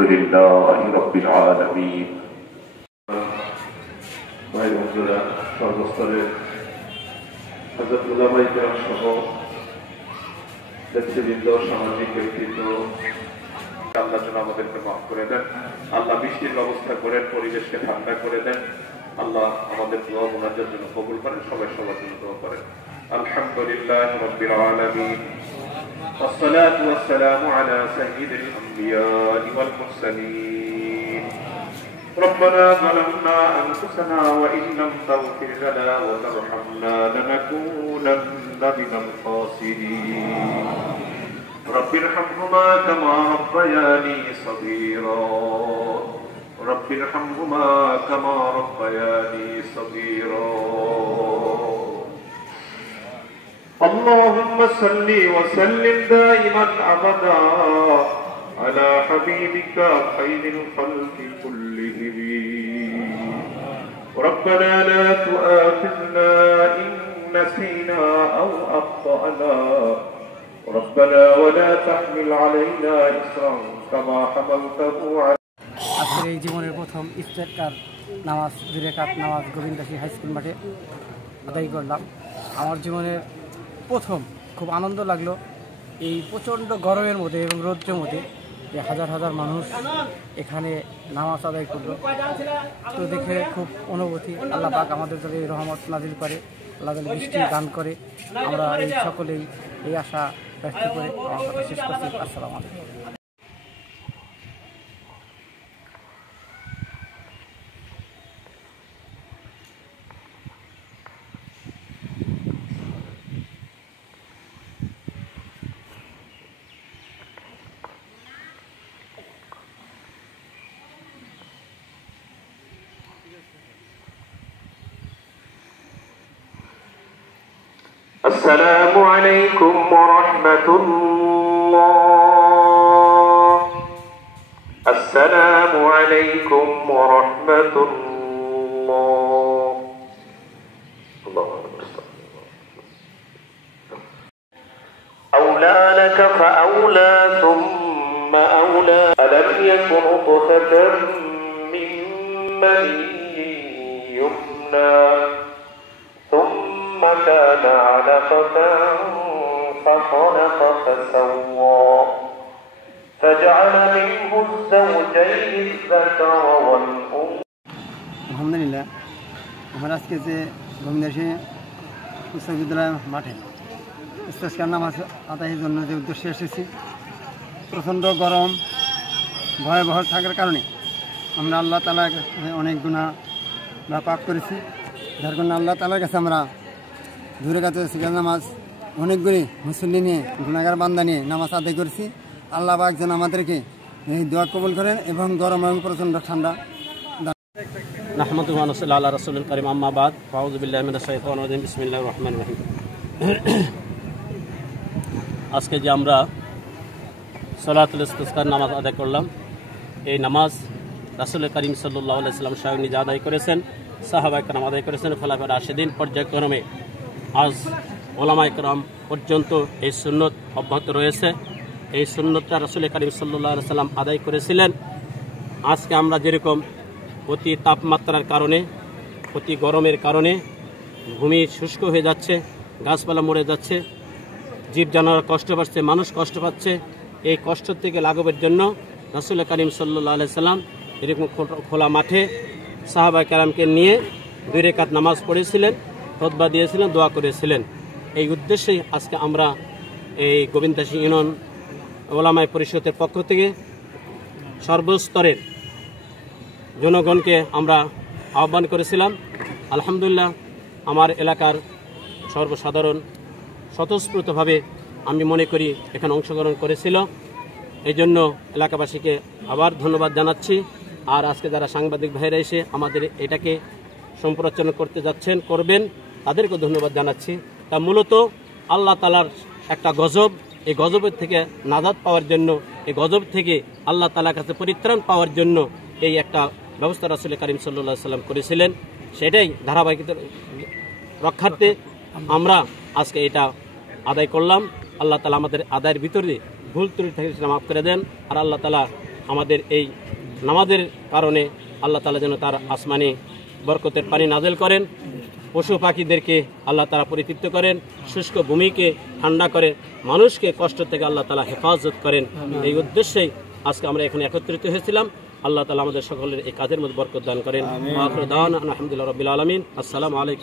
আলহামদুলিল্লাহি রাব্বিল আলামিন। ভাই বন্ধুরা, সর্বস্তরের হযরত উলামায়ে কেরাম সহ নেতৃবৃন্দ, সামাজিক ব্যক্তিত্ব, আল্লাহ যেন আমাদেরকে মাফ করে দেন। আল্লাহ বৃষ্টির ব্যবস্থা করেন, পরিবেশকে ঠান্ডা করে দেন। আল্লাহ আমাদের দোয়া মুনাজাত যেন কবুল করেন, সবাই সবার জন্য দোয়া করেন। আলহামদুলিল্লাহি রাব্বিল আলামিন, والصلاة والسلام على سيد الأنبياء والمرسلين. ربنا ظلمنا أنفسنا وإن لم تغفر لنا وترحمنا لنكونن من الخاسرين. رب ارحمهما كما ربياني صغيرا. رب ارحمهما كما ربياني صغيرا. اللهم صل وسلم دائما أبدا على حبيبك خير الخلق كلهم. ربنا لا تؤاخذنا إن نسينا أو أخطأنا. ربنا ولا تحمل علينا إصرا كما حملته على আজকের এই জীবনের প্রথম ইফতার নামাজ, 2 রাকাত নামাজ গোবিন্দাসী হাই স্কুল মাঠে আদায় করলাম। আমার জীবনের প্রথম খুব আনন্দ লাগলো। এই প্রচণ্ড গরমের মধ্যে এবং রৌদ্রের মধ্যে হাজার হাজার মানুষ এখানে নামাজ আদায় করলো, তো দেখে খুব অনুভূতি। আল্লাহ পাক আমাদের যাতে রহমত নাজিল করে, আল্লাহ যাতে বৃষ্টি দান করে, আমরা এই সকলেই এই আশা ব্যক্ত করে আমার কথা শেষ করছি। আসসালামু আলাইকুম। السلام عليكم ورحمة الله. السلام عليكم ورحمة الله. الله أكبر. أولى لك فأولى ثم أولى. ألم يكن نطفة من مني يمنى ثم كان علقة فخلق فسوى فجعل منه الزوجين الذكر والأنثى. আলহামদুলিল্লাহ, আমরা আজকে যে গোবিন্দাসী উচ্চ বিদ্যালয় মাঠে ইফতার নামাজ আদায়ের জন্য যে উদ্দেশ্যে এসেছি, প্রচণ্ড গরম ভয়াবহ থাকার কারণে আমরা আল্লাহ তাআলার কাছে অনেক গুনাহ পাপ করেছি, যার কারণে আল্লাহ তাআলার কাছে আমরা 2 রাকাত নামাজ অনেকগুলি মুসল্লি নিয়ে, গুনাহগার বান্দা নিয়ে নামাজ আদায় করেছি। আল্লাহ পাক যেন আমাদেরকে এই দোয়া কবুল করেন এবং গরম এবং প্রচণ্ড ঠান্ডা। নাহমাদুহু ওয়া নুসাল্লি আলা রাসূলিল কারীম, আম্মা বাদ। আউযু বিল্লাহি মিনাশ শাইতানির রাজিম। বিসমিল্লাহির রহমানির রহিম। আজকে যে আমরা সালাতুল ইস্তিসকার নামাজ আদায় করলাম, এই নামাজ রাসূল করিম সাল্লাল্লাহু আলাইহি ওয়াসাল্লাম স্বয়ং নিজে আদায় করেছেন, সাহাবায়ে কেরাম আদায় করেছেন, খোলাফায়ে রাশিদিন পর্যায়ক্রমে আজ ওলামায়ে কেরাম পর্যন্ত এই সুন্নত অব্যাহত রয়েছে। এই সুন্নতটা রাসূল করিম সাল্লাল্লাহু আলাইহি ওয়াসাল্লাম আদায় করেছিলেন। আজকে আমরা যেরকম অতি তাপমাত্রার কারণে, অতি গরমের কারণে ভূমি শুষ্ক হয়ে যাচ্ছে, গাছপালা মরে যাচ্ছে, জীব জানোয়ার কষ্ট পাচ্ছে, মানুষ কষ্ট পাচ্ছে, এই কষ্ট থেকে লাঘবের জন্য রাসূল করিম সাল্লাল্লাহু আলাইহি ওয়াসাল্লাম এরকম খোলা মাঠে সাহাবায়ে কেরামকে নিয়ে 2 রাকাত নামাজ পড়েছিলেন, খুতবা দিয়েছিলেন, দোয়া করেছিলেন। এই উদ্দেশ্যে আজকে আমরা এই গোবিন্দাসী ইউনিয়ন ওলামায়ে পরিষদের পক্ষ থেকে সর্বস্তরের জনগণকে আমরা আহ্বান করেছিলাম। আলহামদুলিল্লাহ, আমার এলাকার সর্বসাধারণ স্বতঃস্ফূর্তভাবে আমি মনে করি এখানে অংশগ্রহণ করেছিল। এই জন্য এলাকাবাসীকে আবার ধন্যবাদ জানাচ্ছি। আর আজকে যারা সাংবাদিক ভাইরা এসে আমাদের এটাকে সম্প্রচার করতে যাচ্ছেন, করবেন, তাদেরকে ধন্যবাদ জানাচ্ছি। তা মূলত আল্লাহ তাআলার একটা গজব, এই গজবের থেকে নাজাত পাওয়ার জন্য, এই গজব থেকে আল্লাহ তাআলার কাছে পরিত্রাণ পাওয়ার জন্য এই একটা ব্যবস্থা রাসূল করিম সাল্লাল্লাহু আলাইহি ওয়াসাল্লাম করেছিলেন। সেটাই ধারাবাহিকতা রক্ষার্থে আমরা আজকে এটা আদায় করলাম। আল্লাহ তাআলা আমাদের আদায়ের ভিতরে ভুল ত্রুটি থেকে সেটা মাফ করে দেন। আর আল্লাহ তাআলা আমাদের এই নামাজের কারণে আল্লাহ তাআলা যেন তার আসমানে বরকতের পানি নাযিল করেন, পশু পাখিদেরকে আল্লাহ তাআলা পরিতৃপ্ত করেন, শুষ্ক ভূমিকে ঠান্ডা করে, মানুষকে কষ্ট থেকে আল্লাহ তাআলা হেফাজত করেন। এই উদ্দেশ্যেই আজকে আমরা এখানে একত্রিত হয়েছিলাম। আল্লাহ তাআলা আমাদের সকলের এই কাজের মধ্যে বরকত দান করেন। আখিরু দাওয়ানা আলহামদুলিল্লাহি রাব্বিল আলামিন। আসসালামু আলাইকুম।